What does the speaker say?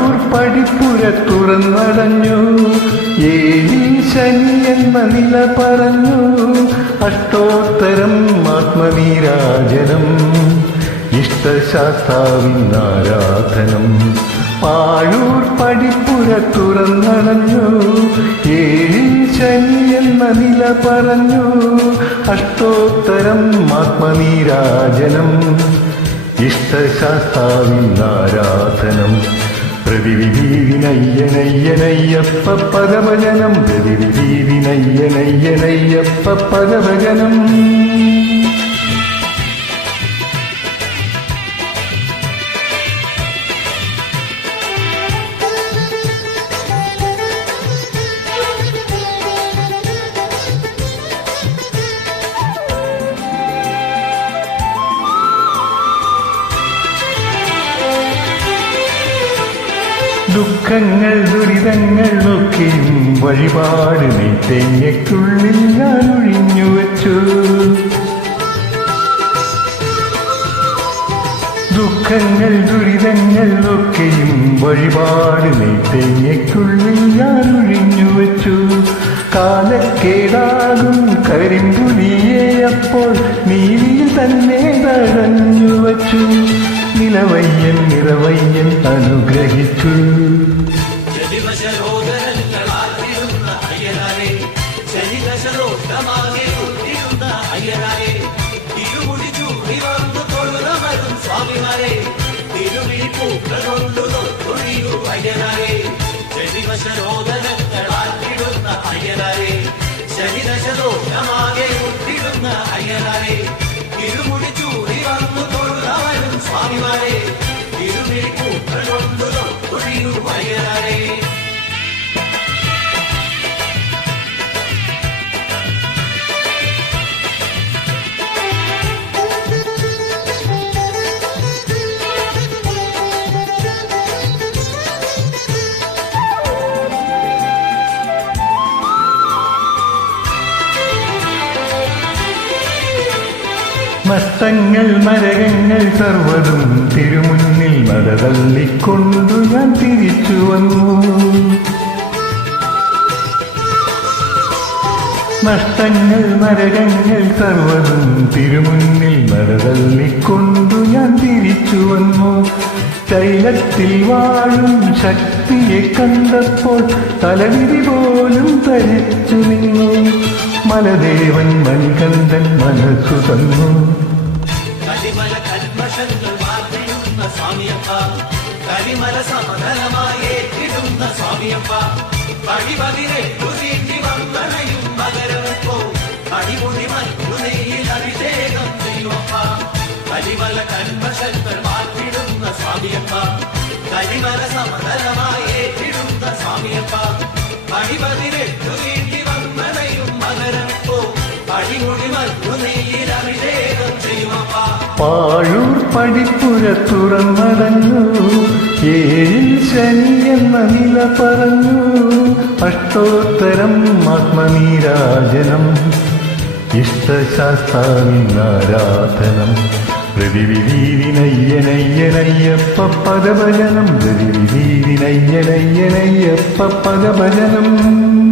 പാഴൂർ പടിപ്പുര തുറന്നടഞ്ഞു. ഏഴി ശനി എന്ന നില പറഞ്ഞു. അഷ്ടോത്തരം ആത്മനീരാജനം ഇഷ്ടശാസ്താവിനാരാധനം പാഴൂർ പടിപ്പുര തുറന്നടഞ്ഞു. ഏഴി ശനി എന്ന നില പറഞ്ഞു. അഷ്ടോത്തരം ആത്മനീരാജനം ഇഷ്ടശാസ്താവിനാരാധനം പ്രതിവിധീവിനയ്യനയ്യനയ്യപ്പ പദഭജനം പ്രതിവിധീവിനയ്യനയ്യനയ്യപ്പ പദഭജനം ദുഃഖങ്ങൾ ദുരിതങ്ങൾ ഒക്കെയും വഴിപാട് നീ തെങ്ങയ്ക്കുള്ളിൽ ഞാൻ ഒഴിഞ്ഞു വച്ചു. ദുഃഖങ്ങൾ ദുരിതങ്ങൾ ഒക്കെയും വഴിപാട് നീ തെങ്ങയ്ക്കുള്ളിൽ ഞാൻ ഒഴിഞ്ഞു വച്ചു. കാലക്കേടാകും കരിമ്പുലിയെ അപ്പോൾ നീ തന്നെ തടഞ്ഞു വച്ചു. നിലവയ്യൻ നിറവയ്യൻ അനുഗ്രഹിച്ചു ജലിവശരോധനങ്ങളാക്കിടുന്ന അയ്യനാരെ ശനിദശരോഷ്ടമാകെ നഷ്ടങ്ങൾ നരകങ്ങൾ സർവതും തിരുമുന്നിൽ നടതള്ളിക്കൊണ്ടു ഞാൻ തിരിച്ചു വന്നു. നഷ്ടങ്ങൾ നരകങ്ങൾ സർവതും തിരുമുന്നിൽ നടതള്ളിക്കൊണ്ടു ഞാൻ തിരിച്ചു വന്നു. ശൈലത്തിൽ വാഴും ശക്തിയെ കണ്ടപ്പോൾ തലവിധി പോലും തരിച്ചു നിന്നു. മലദേവൻ മണികണ്ഠൻ മനസ്സു തന്നു. കരിമല കൽമഷങ്ങൾ മാറ്റിടുന്ന സ്വാമിയപ്പ. കരിമല സമതലമായി പാഴൂർ പടിപ്പുര തുറന്നടഞ്ഞു. ഏഴിൽ ശനി എന്ന നില പറഞ്ഞു. അഷ്ടോത്തരം ആത്മനീരാജനം. ഇഷ്ടശാസ്താവിനാരാധനം. പ്രതിവിധീവിനയ്യനയ്യനയ്യപ്പ പദഭജനം. പ്രതിവിധീവിനയ്യനയ്യനയ്യപ്പ പദഭജനം.